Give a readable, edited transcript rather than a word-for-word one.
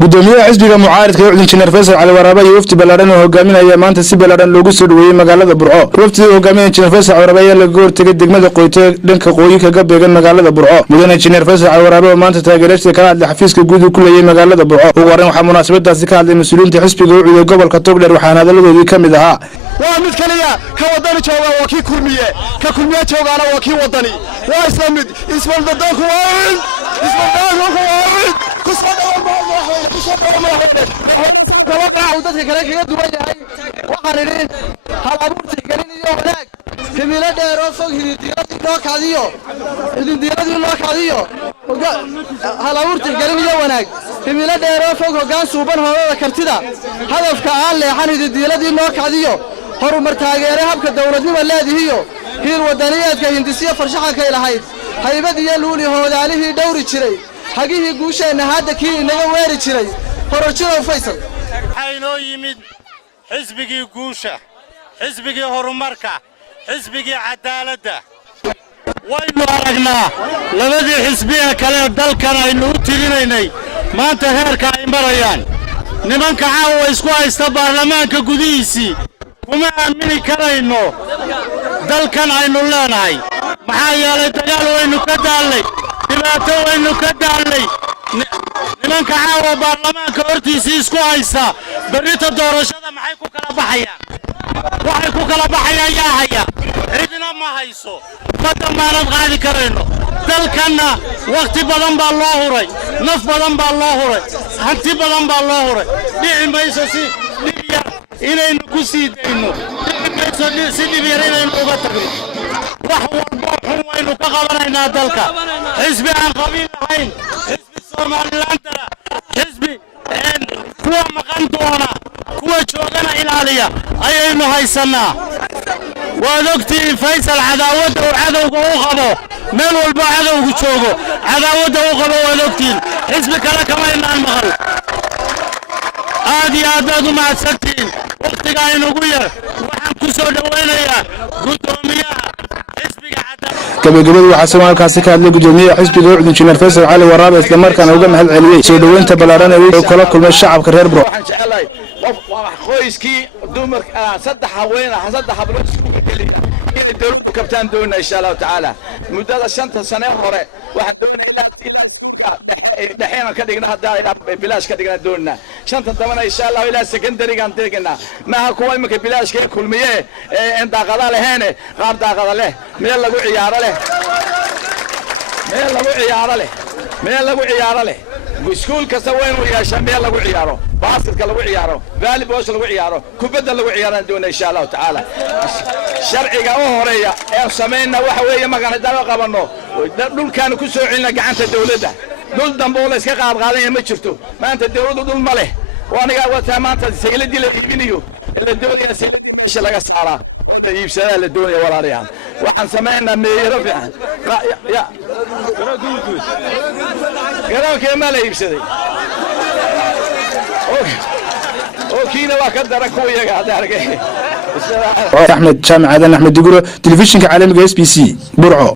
gudoomiyaha xisbiga mucaaradka ee injineer Faysal Cali Waraabe iyo wafdi balaaran oo hogaaminaya maanta si balaaran loogu soo dhaweeyay magaalada Burco. Wafdiga hogaaminaya injineer Faysal Cali Waraabe ayaa laga hortagay degmada Qoyte dhanka qoyi kaga beegan magaalada Burco. mudane injineer Faysal Cali Waraabe oo maanta taageerayay kala hadlay xafiiska guud ku leeyahay magaalada Burco. ugu horeyn waxaa munaasabadaasi ka hadlay mas'uuliyiinta xisbiga u ciiday gobolka Togdheer waxaana hadaladoodii kamid ahaa waa mid kaliya ka wadani jooga waa kii kurmiye ka kurmiye joogana waa kii wadani waa isla mid isbaldadaanku waa dadka kale kaga duwan yahay waxaan idhin hal abuurta gelin iyo wanaag himilo dheer oo fog hididiyadii loo kadiyo hal abuurta gelin iyo wanaag himilo dheer oo fog hoggaan suuban hoolada kartida hadafka aan leexan hididiyadii loo kadiyo horumar taageere habka dawladnimo leedihiyo hiil wadaniyeedka hindisiyo farshaxankay lahayd haybad iyo luuli hoodaalihii dhowri jiray hagihii guusheenna hadda kii inaga weeri jiray hororjirow Faysal waxaa inoo yimid xisbigii guusha xisbigii horumarka xisbigii cadaaladda waynu aragnaa labadii xisbiga kale dalkan aynu u tirinaynay maanta heerka ay marayaan nimanka caawa isku haysta baarlamaanka gudihiisii kuma aamini karayno dalkan aynu leenahay maxaa yeelay dagaal waynu ka daalnay dhibaato waynu ka daalnay nimanka caawa baarlamaanka hortiisii isku haysta berrita doorashada maxay ku kala baxayaan waxay ku kala baxayaan yaa haya cidina ma hayso ma damaanad qaadi karayno dalkanna waqti badan baa loo huray naf badan baa loo huray hanti badan baa loo huray dhici mayso si dhibiyar inaynu ku sii dayno dhici mayso si dhibiyar inaynu uga tagno wax walba xun waynu ka qabanaynaa dalka xisbi aan qabiil lahayn xisbi Somaliland xisbi kuwa maqan doona kuwa joogana ilaaliya ayaynu haysanaa waad ogtiin Faysal cadaawadda uu cadawga u qabo meel walba cadawgu joogo cadaawadda uu qabo waad ogtiin xisbi kale kama inaan maqal aad iyo aad u mahadsantiin waqtiga aynugu yar waxaan ku soo dhaweynayaa gudoomiyaha xisbiga gabagabadu waxaa halkaasi ka hadlay gudoomiyaha xisbiga u injineer Faysal Cali Waraabe isla markaana uga mahad celiyay soo dhaweynta balaaran ee uu kala kulmay shacabka reer Burco. waxaan jecelahay qoyskii dumarka saddex haween saddex hablood isku keliya inay dawladdu kabtaan doona insha Allah taala muddada 5 sano hore waxaan doonayaa dhaxayna ka dhigna hadda bilaash ka dhigna doona 5 dabana insha Allah ila secondary gaan deegna ma kuwa imka bilaash ka kulmiye ee daaqada leheen qaar daaqada leh meel lagu ciyaaro leh iskuul kasta weyn u yeeshaa meel lagu ciyaaro baasketka lagu ciyaaro volleyball lagu ciyaaro kubadda lagu ciyaaraan doona insha Allah taala sharciga oo horeeya ee sameeyna waxa weeye magana daba qabano dhulkaan ku soo cilna gacanta dawladda dul dambe oo la iska qaadqaadan ma jirto maanta dawladdu dhul ma leh waaniga wata maanta sayladii la iibinayo la doonaya sayladii laga saaraa iibsada la doonaya walaalayaal waxaan sameeynaa meeyro fiican ya garoonka ma la iibsaday oo kiina waa ka daran ku iyaga adargay Ahmed Jaamac Aadan Ahmed Diguro telefishinka caalamiga SBC Burco.